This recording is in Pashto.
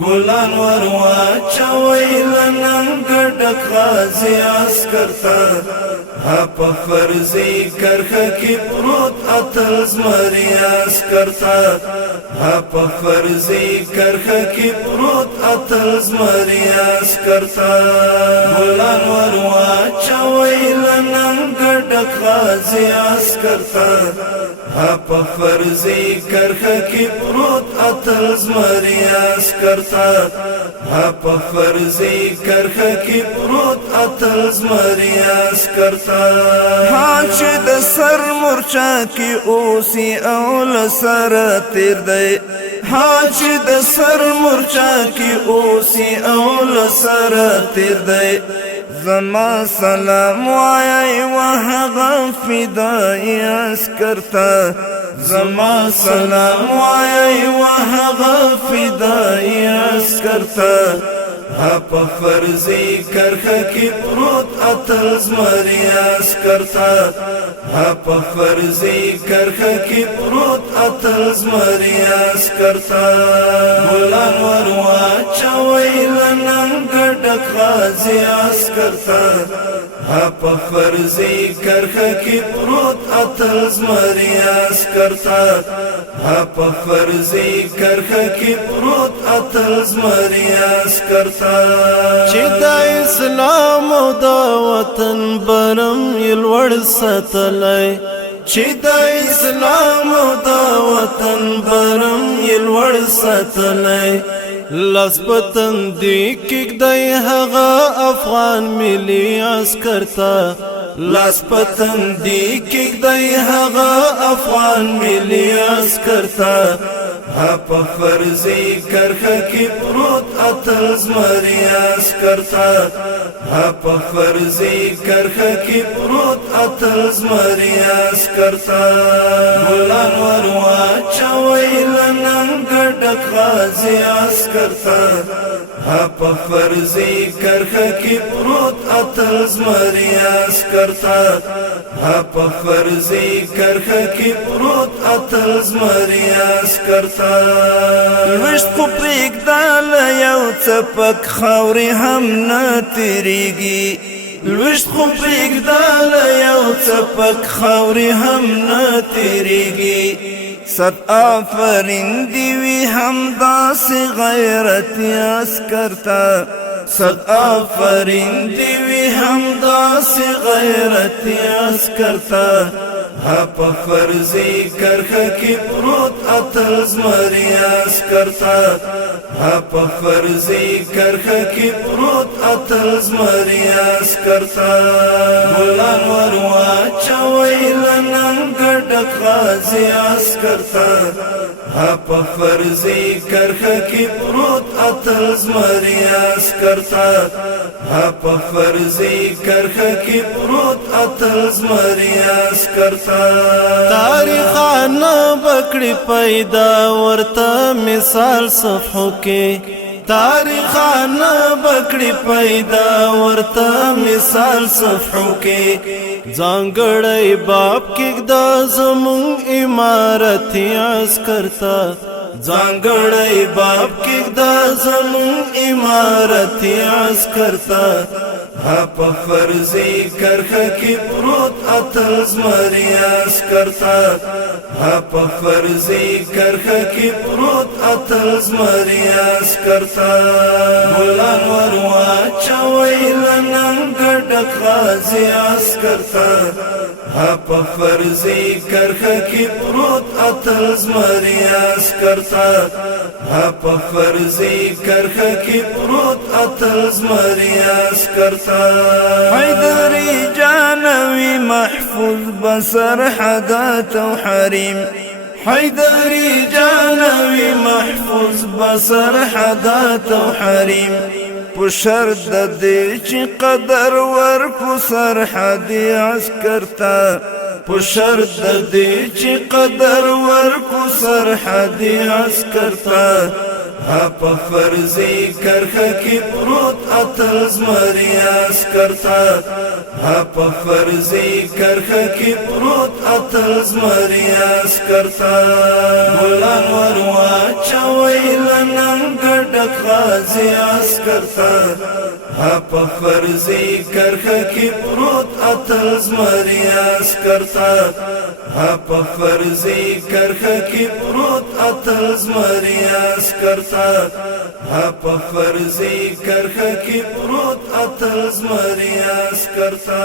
ګلان ور واچوي لننګ ډک غازي عسکر ته په فرضي کرښه کې پروت اتل زمري عسکر ته په فرضي کرښه کې پروت اتل زمري عسکر ته ګلان ور واچوي لننګ ډک غازي عسکر ته په فرضي کرښه کې پروت اتل زمري عسکر ته په فرضي کرښه کې پروت اتل زمري عسکر ته حاج د سر مورچا کې اوسي او لسر تیر دی حاج د سر مورچا کې اوسي او لسر تیر دی زما سلام وایي وهغه فدای عسکر ته زما سلام وایي وهغه فدای عسکر ته په فرضي کرښه کې پروت اتل زمري عسکر ته په فرضي کرښه کې پروت اتل زمري عسکر ته ګلان ور واچوي لننګ ډک غازي عسکر ته په فرضي کرښه کې پروت اتل زمري عسکر ته په فرضي کرښه کې پروت اتل زمري عسکر ته چې د اسلام او د وطن برم یې لوړ ساتلی چې د اسلام او د وطن برم یې لوړ ساتلی لاس په تندي کېږدی هغه افغان ملي عسکر ته لاس په تندي کېږدی هغه افغان ملي عسکر ته په فرضي کرښه کې پروت اتل زمري عسکر ته په فرضي کرښه کې پروت اتل زمري عسکر ته ګلان ور واچوي لننګ ډک غازي عسکر ته په فرضي کرښه کې پروت اتل زمري عسکر ته په فرضي کرښه کې پروت اتل زمري عسکر ته لوشت خو پرېږده له یو څپک خاورې هم نه تېرېږي لوشت خو پرېږده له یو څپک خاورې هم نه تېرېږي صد آفرین دی وی همداسې غیرتي عسکر ته صد آفرین دی وی همداسې غیرتي عسکر ته په فرضي کرښه کې پروت اتل زمري عسکر ته په فرضي کرښه کې پروت اتل زمري عسکر ته ګلان ور واچوي لننګ ډک غازي عسکر ته په فرضي کرښه کې پروت اتل زمري عسکر ته په فرضي کرښه کې پروت اتل زمري عسکر ته تاریخانه بکړي پیدا ورته مثال صفحو کې تاریخانه بکړي پیدا ورته مثال صفحو کې ځانګړی باب کېږده زموږ امارتي عسکر ته ځانګړی باب کېږده زموږ امارتي عسکر ته په فرضي کرښه کې پروت اتل زمري عسکر ته په فرضي کرښه کې پروت اتل زمري عسکر ته ګلان ور واچوي لننګ ډک غازي عسکر ته په فرضي کرښه کې پروت اتل زمري عسکر ته په فرضي کرښه کې پروت اتل زمري عسکر ته حیدري جانوي محفوظ بسر حدات او حریم حیدري جانوي محفوظ بسر حدات او حریم په شرط د دې چې قدر ورکو سرحدي عسکر ته په شرط د دې چې قدر ورکو سرحدي عسکر ته په فرضي کرښه کې پروت اتل زمري عسکر ته ها په فرضي کرخه کې پروت اتل زمري عسکرتا ګلان ور واچوي لننګ ډک غازي عسکرتا ها په فرضي کرخه کې پروت اتل زمري عسکرتا ها په فرضي کرخه کې پروت اتل زمري عسکرتا ها په فرضي کرخه کې پروت اتل زمري عسکرتا